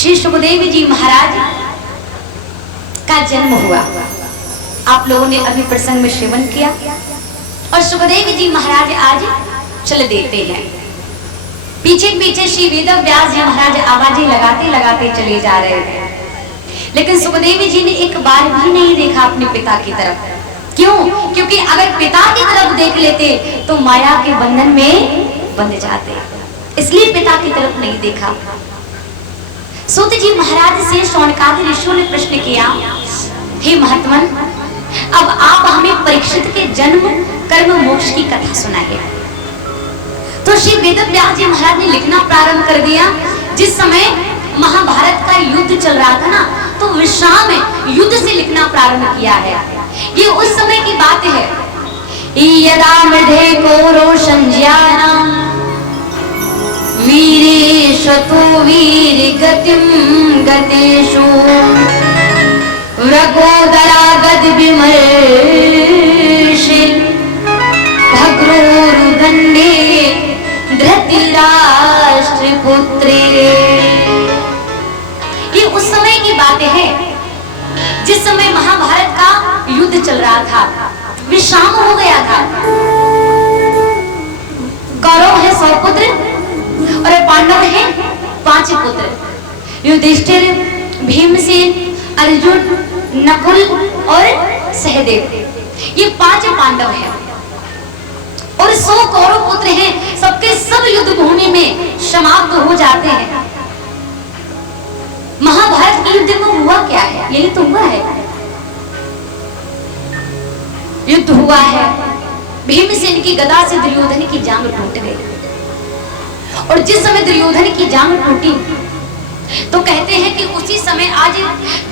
श्री सुखदेव जी महाराज का जन्म हुआ। आप लोगों ने अभी प्रसंग में श्रवण किया और सुखदेव जी महाराज आज चल देते हैं। पीछे पीछे श्री वेद व्यास जी महाराज आवाजें लगाते लगाते चले जा रहे थे, लेकिन सुखदेव जी ने एक बार भी नहीं देखा अपने पिता की तरफ। क्यों? क्योंकि अगर पिता की तरफ देख लेते तो माया के बंधन में बंध जाते, इसलिए पिता की तरफ नहीं देखा। सूत जी महाराज से शौनकादि ऋषियों ने प्रश्न किया, हे महात्मन, अब आप हमें परीक्षित के जन्म कर्म मोक्ष की कथा सुनाइए। तो श्री वेद व्यास जी महाराज ने लिखना प्रारंभ कर दिया। जिस समय महाभारत का युद्ध चल रहा था ना, तो विश्राम युद्ध से लिखना प्रारंभ किया है। ये उस समय की बात है। यदा मृधे कौरव संज्ञानां वीरेशतो वीर गतिम गतेषु रघोदरा गद विमर्शिल भग्रोरुदंडे धृतराष्ट्र पुत्रे। ये उस समय की बात है जिस समय महाभारत का युद्ध चल रहा था, विश्राम हो गया था। कौरव है 100 पुत्र और पांडव है 5 पुत्र। युधिष्ठिर, भीमसेन, अर्जुन, नकुल और सहदेव, ये 5 पांडव हैं और 100 कौरव पुत्र हैं। सबके सब युद्ध भूमि में समाप्त हो जाते हैं। महाभारत के युद्ध में हुआ क्या है? यही तो हुआ है, युद्ध हुआ है। भीमसेन की गदा से दुर्योधन की जांग टूट गई और जिस समय दुर्योधन की जांग टूटी तो कहते हैं कि उसी समय आज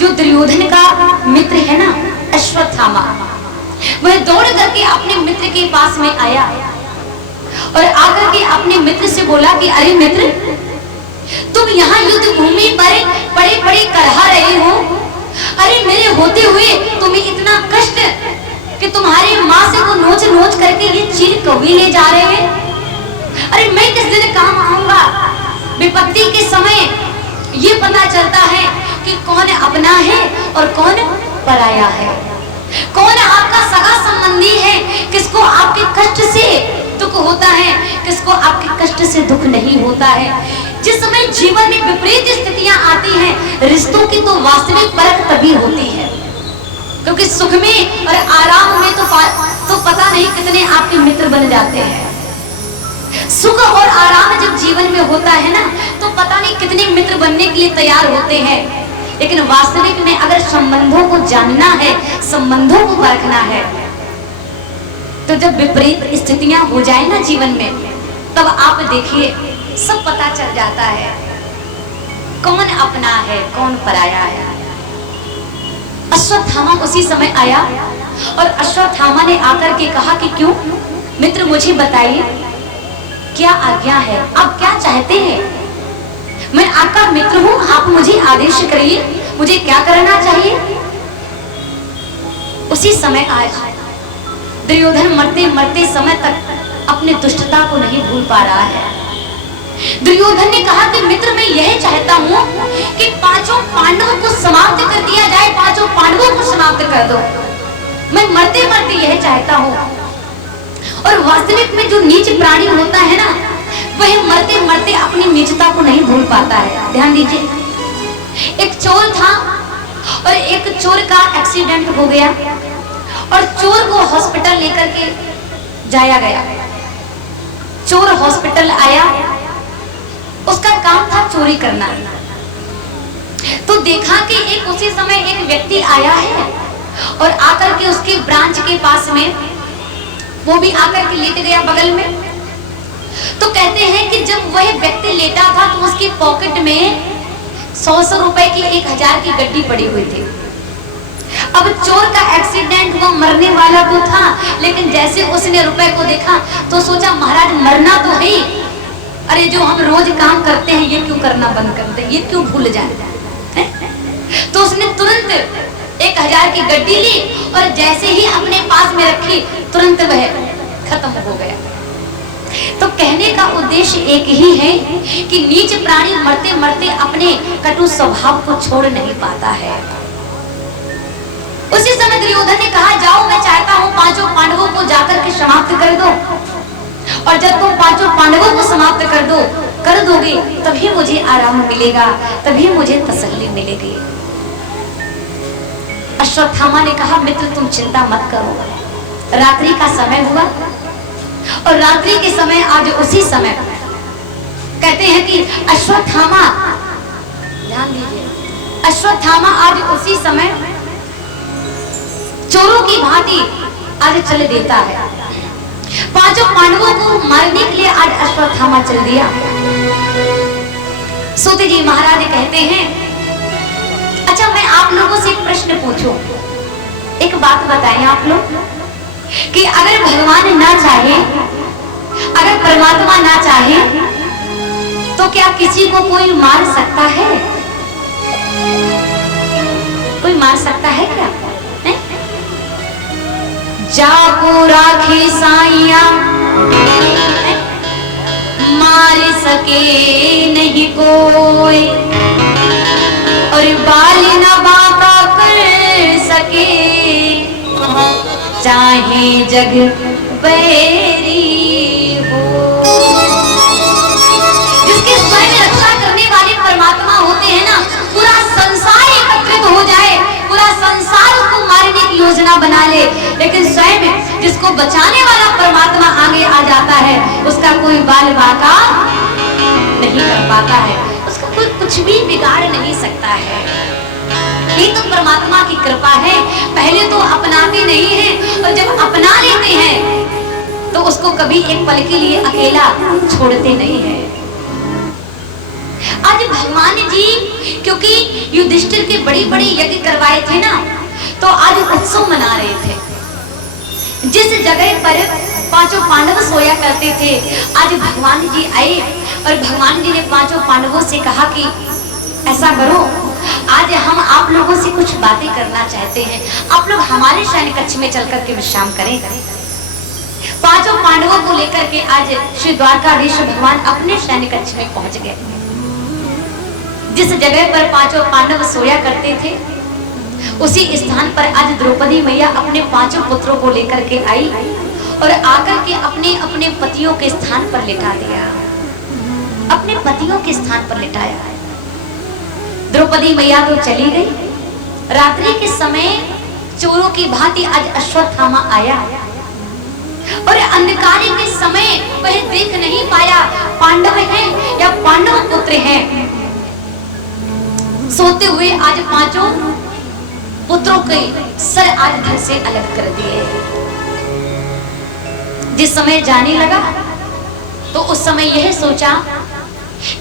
जो दुर्योधन का मित्र है ना, अश्वत्थामा, वह दौड़ करके अपने मित्र के पास में आया और आकर के अपने मित्र से बोला कि अरे मित्र, तुम यहाँ युद्ध भूमि पर पड़े पड़े करहा रहे हो। अरे मेरे होते हुए तुम्हें इतना कष्ट कि तुम्हारे माँ से को नोच नोच करके ये चीर कौवी ले जा रहे हैं। अरे मैं किस दिन काम आऊंगा? विपत्ति के समय ये पता चलता है कि कौन अपना है और कौन पराया है, कौन आपका सगा संबंधी है, किसको आपके कष्ट से दुख होता है, किसको आपके कष्ट से दुख नहीं होता है। जिस समय जीवन में विपरीत स्थितियां आती हैं, रिश्तों की तो वास्तविक परख तभी होती है, क्योंकि सुख में और आराम में तो पता नहीं कितने आपके मित्र बन जाते हैं। सुख और आराम जब जीवन में होता है ना, तो पता नहीं कितने मित्र बनने के लिए तैयार होते हैं, लेकिन वास्तविक में अगर संबंधों को जानना है, संबंधों को परखना है, तो जब विपरीत स्थितियां हो जाए ना जीवन में, तब आप देखिए सब पता चल जाता है कौन अपना है कौन पराया है। अश्वत्थामा उसी समय आया और अश्वत्थामा ने आकर के कहा कि क्यों मित्र, मुझे बताइए क्या आज्ञा है, आप क्या चाहते हैं? मैं आपका मित्र हूं, आप मुझे आदेश करिए, मुझे क्या करना चाहिए? उसी समय आया दुर्योधन मरते मरते समय तक अपने दुष्टता को नहीं भूल पा रहा है। दुर्योधन ने कहा कि मित्र, मैं यह चाहता हूं कि 5 पांडवों को समाप्त कर दिया जाए, 5 पांडवों को समाप्त कर दो। मैं मरते मरते यह चाहता हूं। और वास्तविक में जो नीच प्राणी होता है ना, वह मरते मरते अपनी नीचता को नहीं भूल पाता है। ध्यान दीजिए, एक चोर था और एक चोर का एक्सीडेंट हो गया और चोर को हॉस्पिटल लेकर के जाया गया। चोर हॉस्पिटल आया, उसका काम था चोरी करना। तो देखा कि एक उसी समय एक व्यक्ति आया है और आकर के उसके ब्रांच के पास में वो भी आकर के लेट गया बगल में। तो कहते हैं कि जब वह व्यक्ति लेटा था तो उसकी पॉकेट में 100 रुपए की 1000 की गड्डी पड़ी हुई थी। अब चोर का एक्सीडेंट हुआ, मरने वाला तो था, लेकिन जैसे उसने रुपए को देखा तो सोचा महाराज मरना तो है, अरे जो हम रोज काम करते हैं ये क्यों करना बंद करते हैं, ये क्यों भूल जाए। तो उसने तुरंत 1000 की गड्डी ली और जैसे ही अपने पास में रखी तुरंत वह खत्म हो गया। तो कहने का उद्देश्य एक ही है कि नीच प्राणी मरते मरते अपने कटु स्वभाव को छोड़ नहीं पाता है। उसी समय दुर्योधन ने कहा, जाओ मैं चाहता हूं पांचों पांडवों को जाकर के समाप्त कर दो, और जब तुम पांचों पांडवों को समाप्त कर दोगे तभी मुझे आराम मिलेगा, तभी मुझे तसल्ली मिलेगी। अश्वत्थामा ने कहा, मित्र तुम चिंता मत करो, रात्रि का समय हुआ और रात्रि के समय आज उसी समय कहते हैं कि अश्वत्थामा, ध्यान दीजिए, अश्वत्थामा आज उसी समय चोरों की भांति आज चल देता है। पांचों पांडवों को मारने के लिए आज अश्वत्थामा चल दिया। सूत जी महाराज कहते हैं, अच्छा मैं आप लोगों से एक प्रश्न पूछूं, एक बात बताएं आप लोग कि अगर भगवान ना चाहे, अगर परमात्मा ना चाहे तो क्या किसी को कोई मार सकता है? कोई मार सकता है क्या? जाको राखी साइया मार सके नहीं कोई, और बाल न बाका कर सके चाहे जग बैरी हो। जिसके स्वयं रक्षा करने वाले परमात्मा होते हैं ना, पूरा संसार एकत्रित हो जाए, पूरा संसार उसको मारने की योजना बना ले, लेकिन स्वयं जिसको बचाने वाला परमात्मा आगे आ जाता है, उसका कोई बाल बाका नहीं कर पाता है, उसका कोई कुछ भी बिगाड़ नहीं सकता है। ये तो परमात्मा की कृपा है। पहले तो अपनाते नहीं हैं, और जब अपना लेते हैं तो उसको कभी एक पल के लिए अकेला छोड़ते नहीं हैं। आज भगवान जी क्योंकि युधिष्ठिर के बड़ी बड़ी यज्ञ करवाए थे ना, तो आज उत्सव मना रहे थे। जिस जगह पर पांचों पांडव सोया करते थे, आज भगवान जी आए और भगवान जी ने पांचों पांडवों से कहा कि ऐसा करो, आज हम आप लोगों से कुछ बातें करना चाहते हैं, आप लोग हमारे शयन कक्ष में चलकर के विश्राम करें। पांचों पांडवों को लेकर के आज श्री द्वारकाधीश भगवान अपने शयन कक्ष में पहुंच गए। जिस जगह पर पांचों पांडव सोया करते थे, उसी स्थान पर आज द्रौपदी मैया अपने पांचों पुत्रों को लेकर के आई और आकर के अपने अपने पतियों के स्थान पर लिटा दिया, अपने पतियों के स्थान पर लिटाया। द्रौपदी मैया तो चली गई। रात्रि के समय चोरों की भांति आज अश्वत्थामा आया और अंधकार के समय वह देख नहीं पाया पांडव हैं या पांडव पुत्र हैं। सोते हुए आज पांचों पुत्रों के सर आज धड़ से अलग कर दिए। जिस समय जाने लगा तो उस समय यह सोचा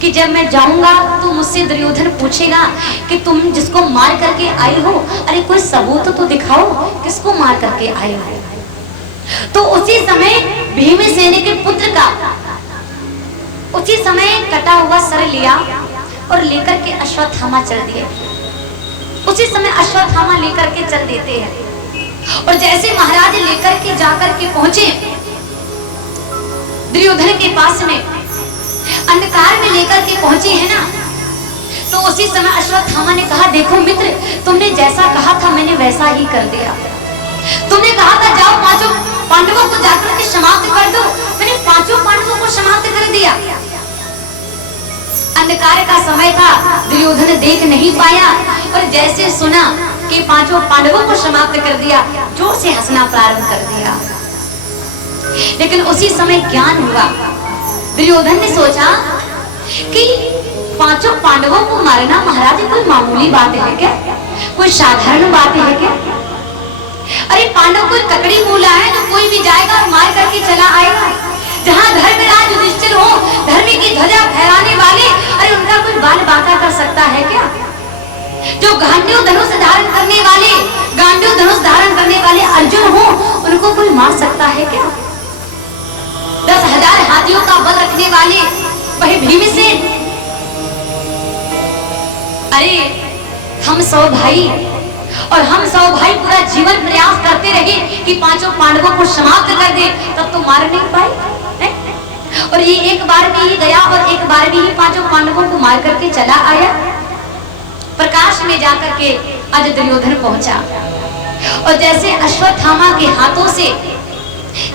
कि जब मैं जाऊंगा तो मुझसे दुर्योधन पूछेगा कि तुम जिसको मार करके आए हो, अरे कोई सबूत तो दिखाओ, किसको मार करके आए हो। तो उसी समय भीमसेन के पुत्र का उसी समय कटा हुआ सर लिया और लेकर के अश्वत्थामा चल दिए। उसी समय अश्वत्थामा लेकर के चल देते हैं और जैसे महाराज लेकर के जाकर के पहुंचे दुर्योधन के पास में, अंधकार में लेकर के पहुंचे हैं ना, तो उसी समय अश्वत्थामा ने कहा, देखो मित्र, तुमने जैसा कहा था मैंने वैसा ही कर दिया। तुमने कहा था जाओ पांचों पांडवों को जाकर के समाप्त कर दो, मैंने पांचों पांडवों को समाप्त कर दिया। अंधकार का समय था, दुर्योधन देख नहीं पाया और जैसे सुना कि पांचों पांडवों को समाप्त कर दिया, जोर से हंसना प्रारंभ कर दिया। लेकिन उसी समय ज्ञान हुआ। दुर्योधन ने सोचा कि पांचों पांडवों को मारना महाराज कोई मामूली बात है क्या, कोई साधारण बात है क्या? अरे पांडव कोई ककड़ी मूला है जो कोई भी जाएगा और मार करके चला आएगा। जहाँ धर्मराज युधिष्ठिर हो, धर्म की ध्वजा फहराने वाले, अरे उनका कोई बाल बांका कर सकता है क्या? जो गांडीव धनुष धारण करने वाले, गांडीव धनुष धारण करने वाले अर्जुन हो, उनको कोई मार सकता है क्या? 10,000 हाथियों का बल रखने वाले वही भीमसेन, अरे हम 100 भाई और हम 100 भाई पूरा जीवन प्रयास करते रहे कि पांचों पांडवों को समाप्त कर दे, तब तो मार नहीं पाए। और ये एक बार भी ही गया और एक बार भी ही पांचों पांडवों को मार करके चला आया। प्रकाश में जाकर के आज दुर्योधन पहुंचा और जैसे अश्वत्थामा के हाथों से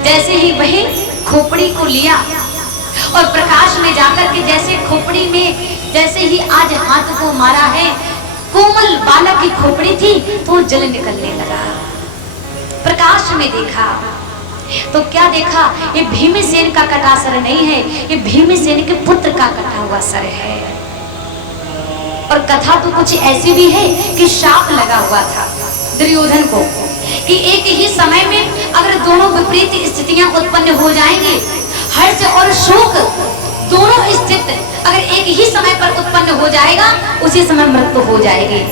जैसे ही वही खोपड़ी को लिया और प्रकाश में जाकर के जैसे खोपड़ी में जैसे ही आज हाथ को मारा है, कोमल बालक की खोपड़ी थी तो जल निकलने लगा। प्रकाश में देखा तो क्या देखा, ये भीमसेन का कटा सर नहीं है, ये भीमसेन के पुत्र का कटा हुआ सर है। और कथा तो कुछ ऐसी भी है कि शाप लगा हुआ था दुर्योधन को कि एक ही समय में अगर दोनों विपरीत स्थितियां उत्पन्न हो जाएंगी, हर्ष और शोक दोनों स्थित अगर एक ही समय पर उत्पन्न हो जाएगा, उसी समय मृत्यु हो जाएगी।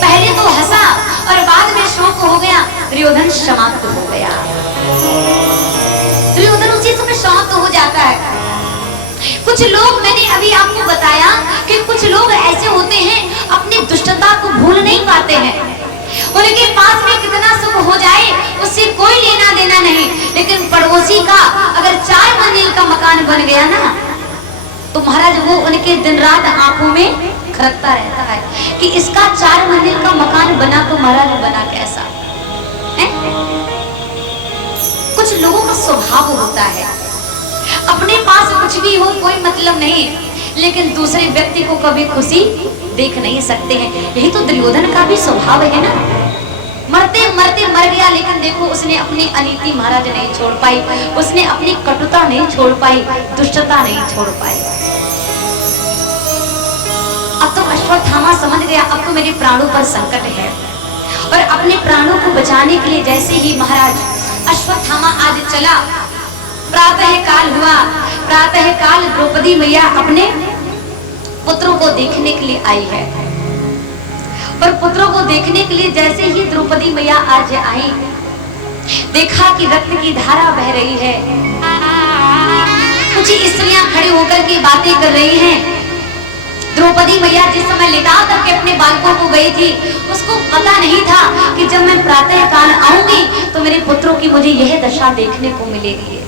पहले तो हंसा और बाद में शोक हो गया, दुर्योधन समाप्त हो गया। दुर्योधन उसी समय समाप्त हो जाता है। कुछ लोग, मैंने अभी आपको बताया कि कुछ लोग ऐसे होते हैं अपनी दुष्टता को भूल नहीं पाते हैं। उनके पास में कितना सुख हो जाए उससे कोई लेना देना नहीं, लेकिन पड़ोसी का अगर 4 मंजिल का मकान बन गया ना, तो महाराज वो उनके दिन रात आंखों में खरकता रहता है कि इसका 4 मंजिल का मकान बना तो महाराज बना कैसा है? कुछ लोगों का स्वभाव होता है, अपने पास कुछ भी हो कोई मतलब नहीं, लेकिन दूसरे व्यक्ति को कभी खुशी देख नहीं सकते हैं। यही तो दुर्योधन का भी स्वभाव है ना। मरते मरते मर गया, लेकिन देखो उसने अपनी अनीति महाराज नहीं छोड़ पाई, उसने अपनी कटुता नहीं छोड़ पाई, दुष्टता नहीं छोड़ पाई। अब तो अश्वत्थामा समझ गया अब तो मेरे प्राणों पर संकट है, और अपने प्राणों को बचाने के लिए जैसे ही महाराज अश्वत्थामा आज चला, प्रातः काल हुआ। प्रातः काल द्रौपदी मैया अपने पुत्रों को देखने के लिए आई है, और पुत्रों को देखने के लिए जैसे ही द्रौपदी मैया आज आई, देखा कि रक्त की धारा बह रही है। कुछ स्त्रियां खड़ी होकर के बातें कर रही हैं। द्रौपदी मैया जिस समय लिटा करके अपने बालकों को गई थी, उसको पता नहीं था कि जब मैं प्रातः काल आऊंगी तो मेरे पुत्रों की मुझे यह दशा देखने को मिलेगी।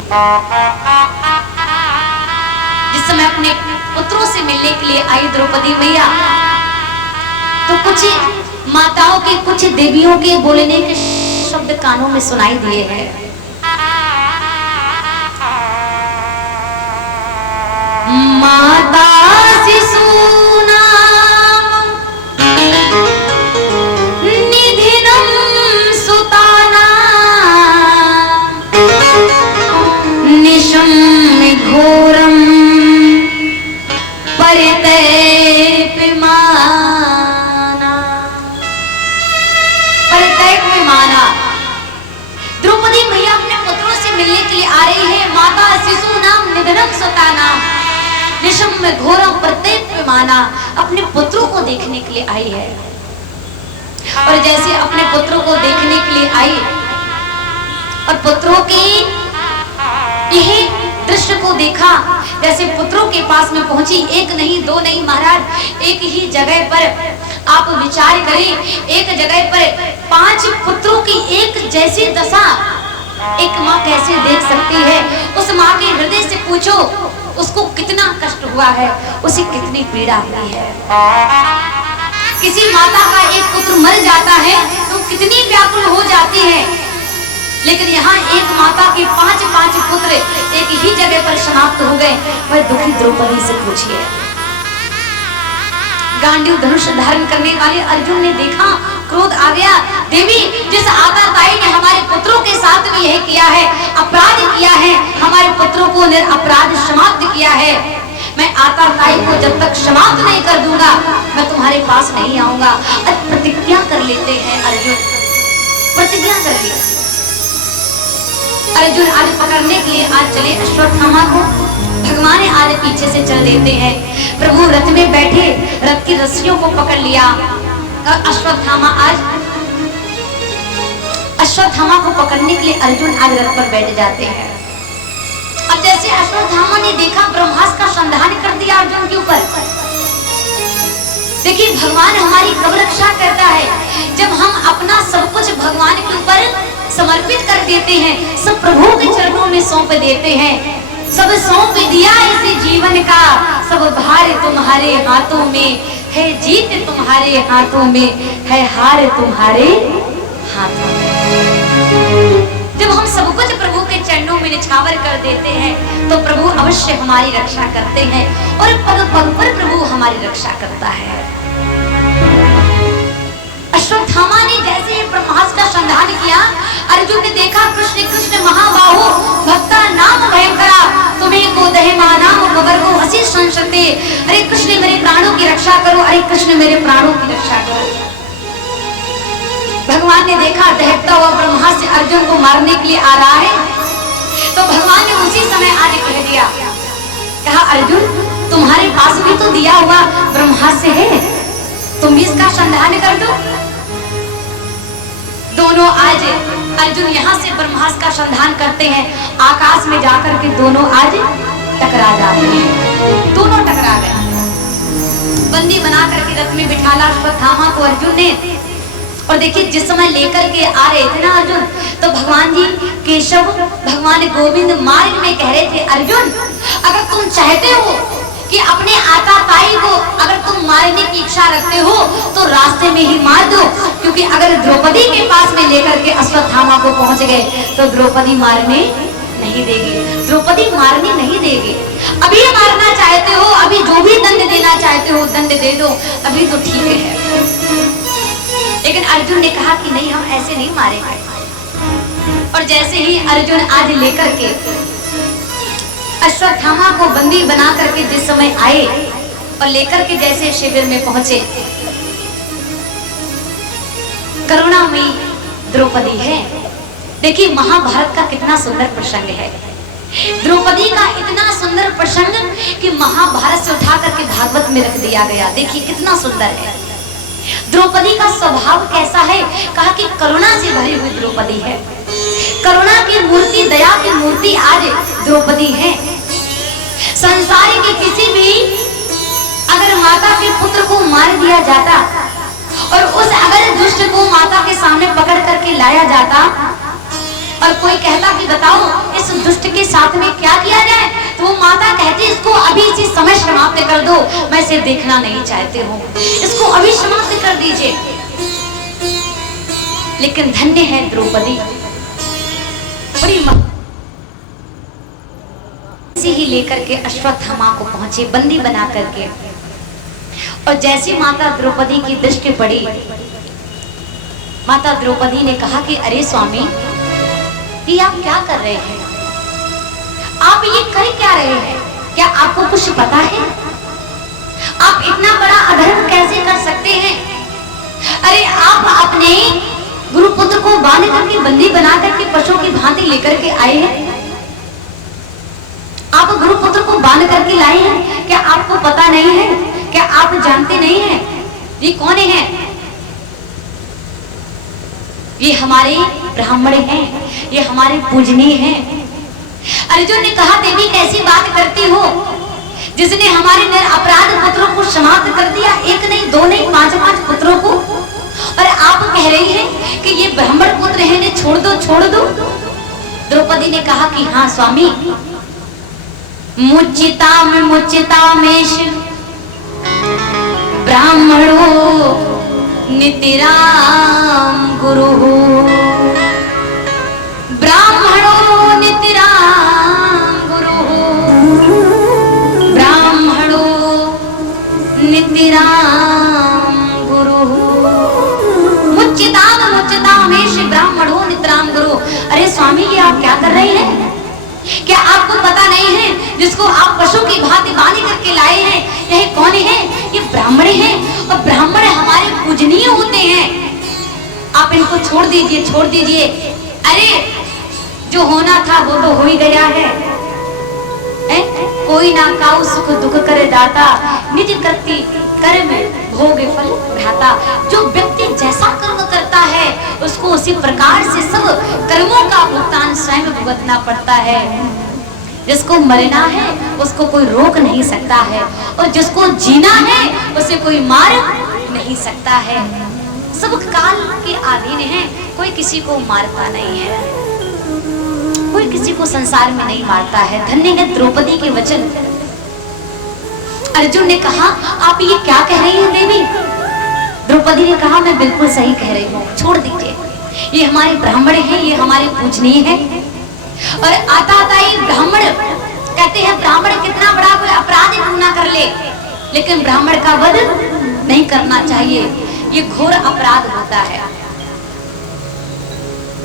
जिस समय अपने पुत्रों से मिलने के लिए आई द्रौपदी मैया, तो कुछ माताओं के, कुछ देवियों के बोलने के शब्द कानों में सुनाई दिए हैं। माता शिशूना निधिनं सुताना निशं घोरं द्रौपदी मैया अपने पुत्रों से मिलने के लिए आ रही है। माता शिशु नाम निधनक सुताना निशम में घोरम प्रत्येक पैमाना, अपने पुत्रों को देखने के लिए आई है। और जैसे अपने पुत्रों को देखने के लिए आई और पुत्रों की यही दृश्य को देखा, जैसे पुत्रों के पास में पहुंची, एक नहीं दो नहीं महाराज, एक ही जगह पर आप विचार करें, एक जगह पर 5 पुत्रों की एक जैसी दशा एक माँ कैसे देख सकती है? उस माँ के हृदय से पूछो उसको कितना कष्ट हुआ है, उसे कितनी पीड़ा हुई है। किसी माता का एक पुत्र मर जाता है तो कितनी व्याकुल हो जाती है, लेकिन यहाँ एक माता के 5 पुत्र एक ही जगह पर समाप्त हो गए। वह दुखी द्रौपदी से पूछिए। गांडीव धनुष धारण करने वाले अर्जुन ने देखा, क्रोध आ गया। देवी, जिस आताताई ने हमारे पुत्रों के साथ में यह किया है, अपराध किया है, हमारे पुत्रों को अपराध समाप्त किया है, मैं आताताई को जब तक समाप्त नहीं कर दूंगा मैं तुम्हारे पास नहीं आऊंगा। अब प्रतिज्ञा कर लेते हैं अर्जुन, प्रतिज्ञा कर लिया। अर्जुन आज पकड़ने के लिए आज चले अश्वत्थामा को, भगवान आज पीछे से चल देते हैं। प्रभु रथ में बैठे, रथ की रस्सियों को पकड़ लिया और अश्वत्थामा को पकड़ने के लिए अर्जुन आज रथ पर बैठ जाते हैं। अब जैसे अश्वत्थामा ने देखा, ब्रह्मास्त्र का संधान कर दिया अर्जुन के ऊपर। देखिए भगवान हमारी कब रक्षा करता है, जब हम अपना सब कुछ भगवान के ऊपर समर्पित कर देते हैं, सब प्रभु के चरणों में सौंप देते हैं, सब सौंप दिया इस जीवन का, सब भार तुम्हारे हाथों में है, जीत तुम्हारे हाथों में है, हार तुम्हारे हाथों में। जब हम सब कुछ प्रभु के चरणों में निछावर कर देते हैं तो प्रभु अवश्य हमारी रक्षा करते हैं और पग पग पर प्रभु हमारी रक्षा करता है। अश्वत्थामा ने जैसे ब्रह्मास्त्र का संधान किया, अर्जुन ने देखा कृष्ण कृष्ण महाबाहो भक्ता नाम भयंकरा, तुम्हें को दहे मानाम खबर को हसी संशते, अरे कृष्ण मेरे प्राणों की रक्षा करो, अरे कृष्ण मेरे प्राणों की रक्षा करो। भगवान ने देखा दहकता हुआ ब्रह्मास्त्र अर्जुन को मारने के लिए आ रहा है, तो भगवान ने उसी समय आगे कह दिया, कहा अर्जुन तुम्हारे पास भी तो दिया हुआ ब्रह्मास्त्र है, तुम भी इसका संधान कर दो। दोनों आज अर्जुन यहाँ से ब्रह्मास्त्र का संधान करते हैं, आकाश में जाकर के दोनों आज टकरा जाते हैं, दोनों टकरा गए। बंदी बना करके रथ में बिठाला अश्वत्थामा को अर्जुन ने, और देखिए जिस समय लेकर के आ रहे थे ना अर्जुन, तो भगवान जी केशव भगवान गोविंद मार्ग में कह रहे थे अर्जुन अगर तुम चाहते हो कि अपने आताताई को अगर तुम मारने की इच्छा रखते हो तो रास्ते में ही मार दो, क्योंकि अगर द्रौपदी के पास में लेकर के अश्वत्थामा को पहुंच गए तो द्रौपदी मारने नहीं देगी, द्रौपदी मारने नहीं देगी। अभी मारना चाहते हो, अभी जो भी दंड देना चाहते हो दंड दे दो, अभी तो ठीक है। लेकिन अर्जुन ने कहा कि नहीं हम ऐसे नहीं मारेंगे। और जैसे ही अर्जुन आज लेकर के अश्वत्थामा को बंदी बना करके जिस समय आए और लेकर के जैसे शिविर में पहुंचे, करुणामयी द्रौपदी है। देखिए महाभारत का कितना सुंदर प्रसंग है, द्रौपदी का इतना सुंदर प्रसंग कि महाभारत से उठा करके भागवत में रख दिया गया। देखिए कितना सुंदर है। द्रौपदी का स्वभाव कैसा है, कहा कि करुणा से भरी हुई द्रौपदी है, करुणा की मूर्ति, दया की मूर्ति आज द्रौपदी है। संसार के किसी भी अगर माता के पुत्र को मार दिया जाता और उस अगर दुष्ट को माता के सामने पकड़ करके लाया जाता और कोई कहता कि बताओ इस दुष्ट के साथ में क्या किया जाए, तो वो माता कहती इसको अभी इसी समय समाप्त कर दो, मैं इसे देखना नहीं चाहते हूँ, इसको अभी समाप्त कर दीजिए। लेकिन धन्य है द्रौपदी, इसी ही लेकर के अश्वत्थामा को पहुंचे बंदी बना करके, और जैसी माता द्रौपदी की दृष्टि पड़ी, माता द्रौपदी ने कहा कि अरे स्वामी ये आप क्या कर रहे हैं, आप ये कर क्या रहे हैं, क्या आपको कुछ पता है, आप इतना बड़ा अधर्म कैसे कर सकते हैं। अरे आप अपने गुरुपुत्र को बांध करके बंदी बना करके पशु की भांति लेकर के आए हैं, आप गुरुपुत्र को बांध करके लाए हैं, क्या आपको पता नहीं है, क्या आप जानते नहीं हैं ये कौन है, ये हमारे ब्राह्मण हैं, ये हमारे पूजनीय हैं। अर्जुन ने कहा देवी कैसी बात करती हो, जिसने हमारे अपराध पुत्रों को समाप्त कर दिया, एक नहीं दो नहीं 5-5 पुत्रों को, और आप कह रही हैं कि ये ब्राह्मण पुत्र हैं, ने छोड़ दो छोड़ दो। द्रौपदी ने कहा कि हाँ स्वामी, मुच्चितामेष ब्राह्मणो नितिराम गुरु, ब्राह्मणो नितिराम गुरु, ब्राह्मणो नितिराम गुरु, मुच्चितामेष ब्राह्मणो नितिराम गुरु। अरे स्वामी ये आप क्या कर रहे हैं, क्या आपको पता नहीं है जिसको आप पशु की भांति बांध करके लाए हैं यह कौन है, ये ब्राह्मण हैं, और ब्राह्मण हमारे पूजनीय होते हैं, आप इनको छोड़ दीजिए छोड़ दीजिए। अरे जो होना था वो तो हो ही गया है, कोई ना काऊ सुख दुख करे दाता, निज कृति कर्म भोग फल भ्राता। जो व्यक्ति जैसा कर्म करता है उसको उसी प्रकार से सब कर्मों का भुगतान स्वयं भुगतना पड़ता है। जिसको मरना है उसको कोई रोक नहीं सकता है, और जिसको जीना है उसे कोई मार नहीं सकता है। सब काल के अधीन है, कोई किसी को मारता नहीं है। कोई किसी को संसार में नहीं मारता है। धन्य है द्रौपदी के वचन। अर्जुन ने कहा आप ये क्या कह रही हैं देवी? द्रौपदी ने कहा मैं बिल्कुल सही कह रही हूँ, छोड़ दीजिए, ये हमारे ब्राह्मण हैं, ये हमारे पूजनीय हैं। और आता आता ही ब्राह्मण कहते हैं ब्राह्मण कितना बड़ा कोई अपराध क्यों ना कर ले, लेकिन ब्राह्मण का वध नहीं करना चाहिए, ये घोर अपराध होता है।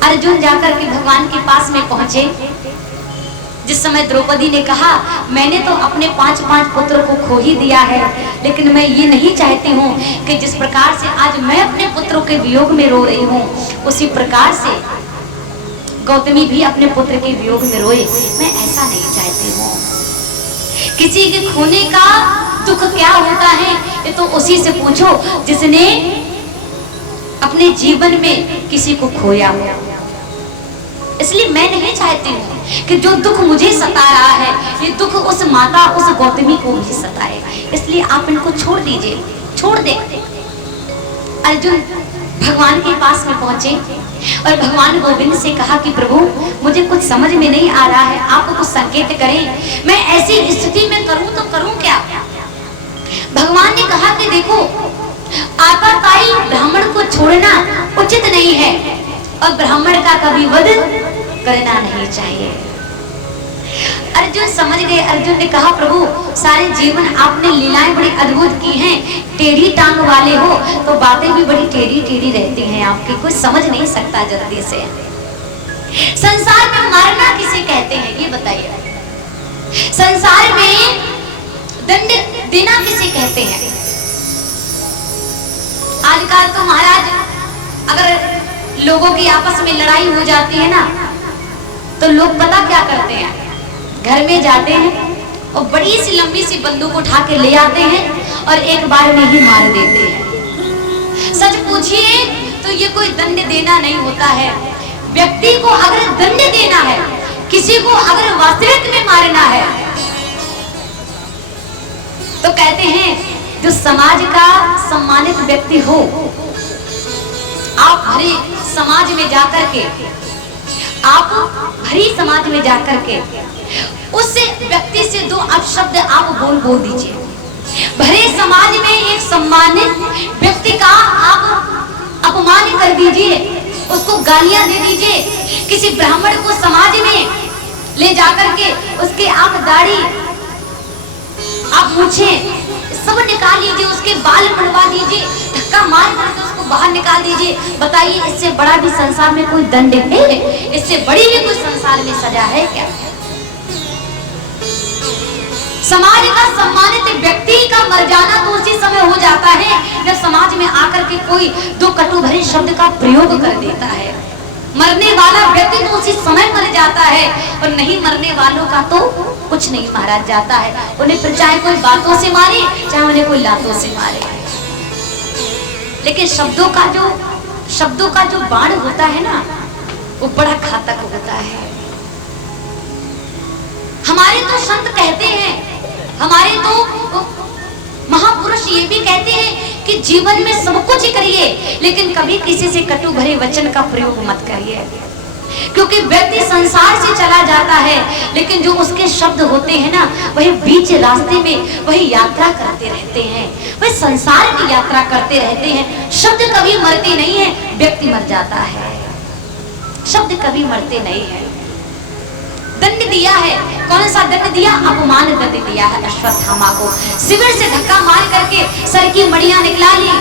अर्जुन जाकर के भगवान के पास में पहुंचे। जिस समय द्रौपदी ने कहा मैंने तो अपने 5 पुत्र को खो ही दिया है, लेकिन मैं ये नहीं चाहती हूँ कि जिस प्रकार से आज मैं अपने पुत्रों के वियोग में रो रही हूँ, उसी प्रकार से गौतमी भी अपने पुत्र के वियोग में रोए। मैं ऐसा नहीं चाहती हूँ। किसी के खोने का दुख क्या होता है ये तो उसी से पूछो जिसने अपने जीवन में किसी को खोया हो। इसलिए मैं नहीं चाहती हूँ कि जो दुख मुझे सता रहा है ये दुख उस माता उस गौतमी को भी सताए, इसलिए आप इनको छोड़ दीजिए, छोड़ दे। अर्जुन भगवान के पास में पहुंचे और भगवान गोविंद से कहा कि प्रभु मुझे कुछ समझ में नहीं आ रहा है, आप कुछ संकेत करें, मैं ऐसी स्थिति में करूं तो करूं क्या? भगवान ने कहा कि देखो आपाताई ब्राह्मण को छोड़ना उचित नहीं है और ब्राह्मण का कभी वध करना नहीं चाहिए। अर्जुन समझ गए। अर्जुन ने कहा प्रभु सारे जीवन आपने लीलाएं बड़ी अद्भुत की हैं, टेढ़ी टांग वाले हो तो बातें भी बड़ी टेढ़ी टेढ़ी रहती हैं आपकी, कोई समझ नहीं सकता जल्दी से। संसार में मरना किसे कहते हैं ये बताइए? संसार में दंड देना किसे कहते हैं? आजकल तो महाराज अगर लोगों की आपस में लड़ाई हो जाती है ना तो लोग पता क्या करते हैं, घर में जाते हैं और बड़ी सी लंबी सी बंदूक उठा के ले आते हैं और एक बार में ही मार देते हैं। सच पूछिए तो ये कोई दंड देना नहीं होता है। व्यक्ति को अगर दंड देना है, किसी को अगर वास्तविक में मारना है तो कहते हैं जो समाज का सम्मानित व्यक्ति हो, आप भरी समाज में जाकर के उस व्यक्ति से 2 अपशब्द आप बोल दीजिए। भरे समाज में एक सम्मानित व्यक्ति का आप अपमान कर दीजिए, उसको गालियां दे दीजिए। किसी ब्राह्मण को समाज में ले जाकर के उसके आप दाढ़ी आप मूछे सब निकाल लीजिए, उसके बाल मड़वा दीजिए, धक्का मार करके उसको बाहर निकाल दीजिए। बताइए इससे बड़ा भी संसार में कोई दंड है? इससे बड़ी भी कोई संसार में सजा है क्या? समाज का सम्मानित व्यक्ति का मर जाना तो उसी समय हो जाता है जब समाज में आकर के कोई 2 कटु भरे शब्द का प्रयोग कर देता है। मरने वाला व्यक्ति तो उसी समय मर जाता है और नहीं मरने वालों का तो कुछ नहीं मारा जाता है। उन्हें फिर चाहे कोई बातों से मारे चाहे उन्हें कोई लातों से मारे, लेकिन शब्दों का जो बाण होता है ना वो बड़ा घातक होता है। हमारे तो संत कहते हैं, हमारे तो महापुरुष ये भी कहते हैं कि जीवन में सब कुछ करिए लेकिन कभी किसी से कटु भरे वचन का प्रयोग मत करिए, क्योंकि व्यक्ति संसार से चला जाता है लेकिन जो उसके शब्द होते हैं ना वही बीच रास्ते में वही यात्रा करते रहते हैं, वही संसार की यात्रा करते रहते हैं। शब्द कभी मरते नहीं है, व्यक्ति मर जाता है, शब्द कभी मरते नहीं है। दंड दिया है, कौन सा दंड दिया? अपमान दंड दिया है अश्वत्थामा को। शिविर से धक्का मार करके सर की मड़ियां निकला ली,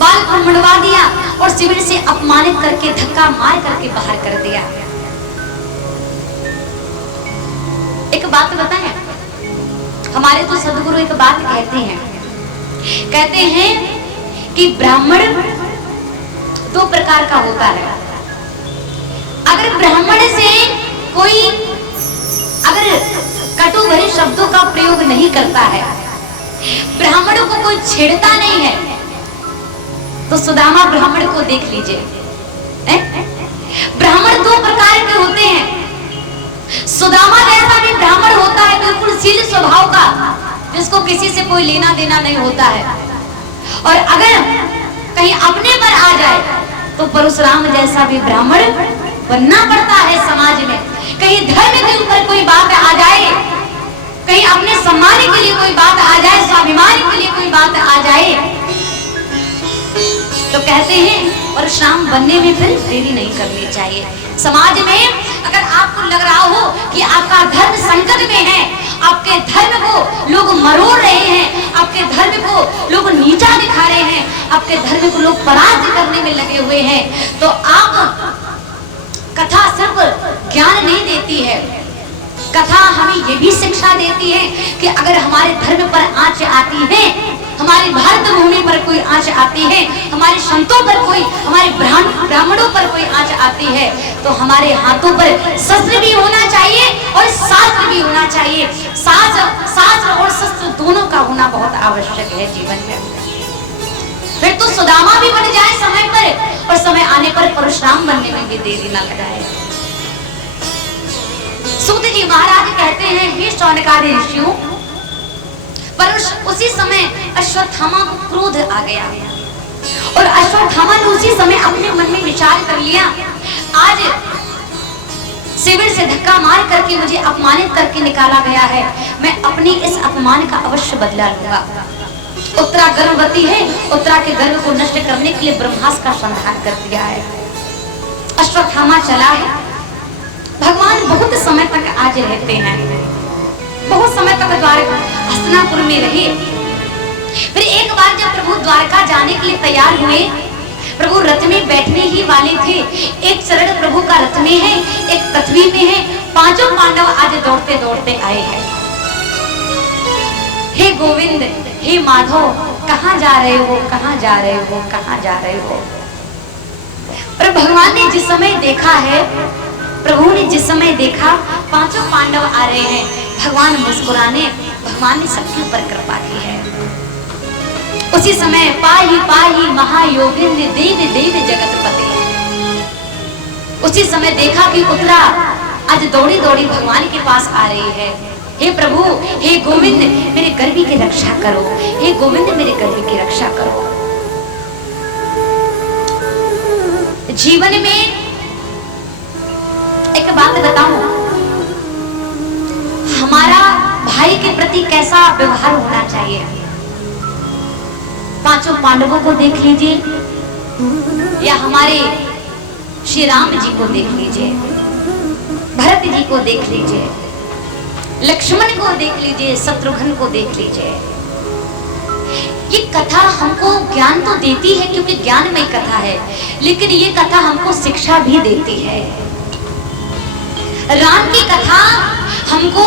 बाल को मुड़वा दिया और शिविर से अपमानित करके धक्का मार करके बाहर कर दिया। एक बात बताएं, हमारे तो सदगुरु एक बात कहते हैं कि ब्राह्मण 2 प्रकार का होता है। अगर ब्राह्मण से कोई अगर कटु भरे शब्दों का प्रयोग नहीं करता है, ब्राह्मणों को कोई छेड़ता नहीं है, तो सुदामा ब्राह्मण को देख लीजिए। ब्राह्मण 2 प्रकार के होते हैं। सुदामा जैसा भी ब्राह्मण होता है बिल्कुल सील स्वभाव का, जिसको किसी से कोई लेना देना नहीं होता है, और अगर कहीं अपने पर आ जाए तो परशुराम जैसा भी ब्राह्मण बनना पड़ता है समाज में। कहीं धर्म के ऊपर कोई बात आ जाए, कहीं अपने सम्मान के लिए कोई बात आ जाए, स्वाभिमान के लिए कोई बात आ जाए, तो कहते हैं परशुराम बनने में फिर देरी नहीं करनी चाहिए। समाज में अगर आपको लग रहा हो कि आपका धर्म संकट में है, आपके धर्म को लोग मरोड़ रहे हैं, आपके धर्म को लोग नीचा दिखा रहे हैं, आपके धर्म को लोग परास्त करने में लगे हुए हैं, तो आप कथा सिर्फ ज्ञान नहीं देती है, कथा हमें ये भी शिक्षा देती है कि अगर हमारे धर्म पर आंच आती है, हमारी भारत भूमि पर कोई आंच आती है, हमारे संतों पर कोई, हमारे ब्राह्मणों पर कोई आंच आती है, तो हमारे हाथों पर शस्त्र भी होना चाहिए और शास्त्र भी होना चाहिए। शास्त्र और शस्त्र दोनों का होना बहुत आवश्यक है जीवन में। फिर तो सुदामा भी बन जाए समय पर, और समय आने पर परशुराम बनने में भी देरी न लगाए। सूत जी महाराज कहते हैं, हे शौनकादि ऋषियों, पर उसी समय अश्वत्थामा को क्रोध आ गया और अश्वत्थामा ने उसी समय अपने मन में विचार कर लिया, आज शिविर से धक्का मार करके मुझे अपमानित करके निकाला गया है, मैं अपनी इस अपमान का अवश्य बदला लूंगा। उत्तरा गर्भवती है, उत्तरा के गर्भ को नष्ट करने के लिए ब्रह्मास्त्र का संहार कर दिया है। अश्वत्थामा चला है। भगवान बहुत समय तक आज रहते हैं, बहुत समय तक द्वारका हस्तिनापुर में रहे। फिर एक बार जब प्रभु द्वारका जाने के लिए तैयार हुए, प्रभु रथ में बैठने ही वाले थे, एक चरण प्रभु का रथ में है, एक पृथ्वी में है, पांचों पांडव आज दौड़ते दौड़ते आए हैं। हे गोविंद, हे माधव, कहाँ जा रहे हो, कहाँ जा रहे हो, कहाँ जा रहे हो? और भगवान ने जिस समय देखा है, प्रभु ने जिस समय देखा पांचों पांडव आ रहे हैं, भगवान मुस्कुराने, भगवान ने सबके ऊपर कृपा की है। उसी समय पाही पाही महायोगिंद्र देव देव जगतपति, उसी समय देखा कि उत्तरा आज दौड़ी दौड़ी भगवान के पास आ रही है। हे प्रभु, हे गोविंद, मेरे गर्भी की रक्षा करो, हे गोविंद मेरे गर्भी की रक्षा करो। जीवन में एक बात बताऊं, हमारा भाई के प्रति कैसा व्यवहार होना चाहिए? पांचों पांडवों को देख लीजिए या हमारे श्री राम जी को देख लीजिए, भरत जी को देख लीजिए, लक्ष्मण को देख लीजिए, शत्रुघ्न को देख लीजिए। ये कथा हमको ज्ञान तो देती है क्योंकि ज्ञानमय कथा है, लेकिन ये कथा हमको शिक्षा भी देती है। राम की कथा हमको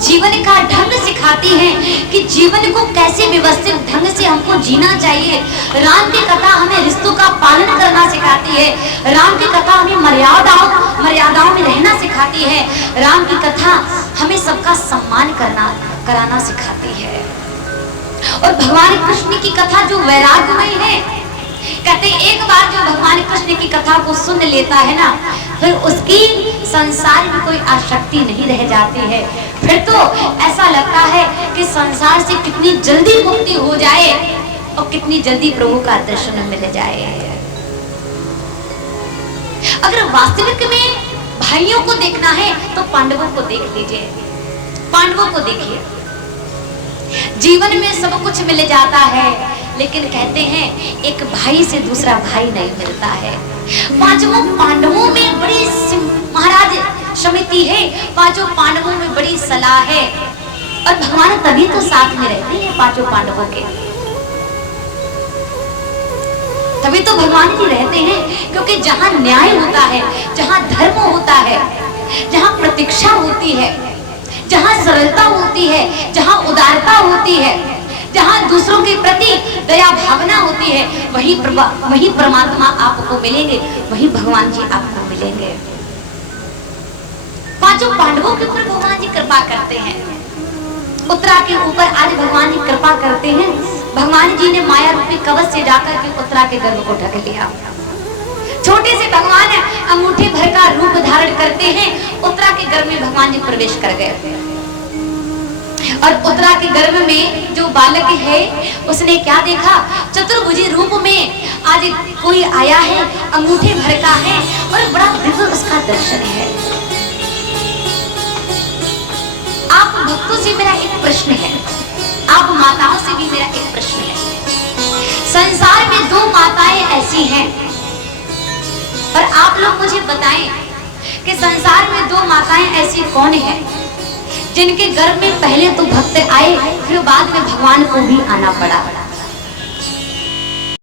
जीवन का ढंग सिखाती है कि जीवन को कैसे व्यवस्थित ढंग से हमको जीना चाहिए। राम की कथा हमें रिश्तों का पालन करना सिखाती है। राम की कथा हमें मर्यादाओं में रहना सिखाती है। राम की कथा हमें सबका सम्मान कराना सिखाती है। और भगवान कृष्ण की कथा जो वैराग्यमय है, कहते एक बार जो भगवान कृष्ण की कथा को सुन लेता है ना, फिर उसकी संसार में कोई आसक्ति नहीं रह जाती है। फिर तो ऐसा लगता है कि संसार से कितनी जल्दी मुक्ति हो जाए और कितनी जल्दी प्रभु का दर्शन मिल जाए। अगर वास्तविक में भाइयों को देखना है तो पांडवों को देख लीजिए, पांडवों को देखिए। जीवन में सब कुछ मिल जाता है, लेकिन कहते हैं एक भाई से दूसरा भाई नहीं मिलता है। पांचों पांडवों में बड़ी महाराज समिति है, पांचों पांडवों में बड़ी सलाह है, और भगवान तभी तो साथ में रहते हैं पांचों पांडवों के, तभी तो भगवान जी रहते हैं। क्योंकि जहां न्याय होता है, जहां धर्म होता है, जहां प्रतीक्षा होती है, जहां सरलता होती है, जहां उदारता होती है, जहां दूसरों के प्रति दया भावना होती है, वही परमात्मा आपको मिलेंगे, वही भगवान जी आपको मिलेंगे। पांचों पांडवों के ऊपर भगवान जी कृपा करते हैं, उत्तरा के ऊपर आज भगवान जी कृपा करते हैं। भगवान जी ने माया रूपी कवच से जाकर के उत्तरा के गर्भ को ढक लिया। छोटे से भगवान अंगूठी भर का रूप धारण करते हैं, उत्तरा के गर्भ में भगवान जी प्रवेश कर गए। और उत्तरा के गर्भ में जो बालक है उसने क्या देखा, चतुर्भुजी रूप में आज कोई आया है, अंगूठे भर का है और बड़ा दिव्य उसका दर्शन है। आप भक्तों से मेरा एक प्रश्न है, आप माताओं से भी मेरा एक प्रश्न है। संसार में दो माताएं ऐसी हैं और आप लोग मुझे बताएं कि संसार में दो माताएं ऐसी कौन है जिनके गर्भ में पहले तो भक्त आए फिर बाद में भगवान को भी आना पड़ा।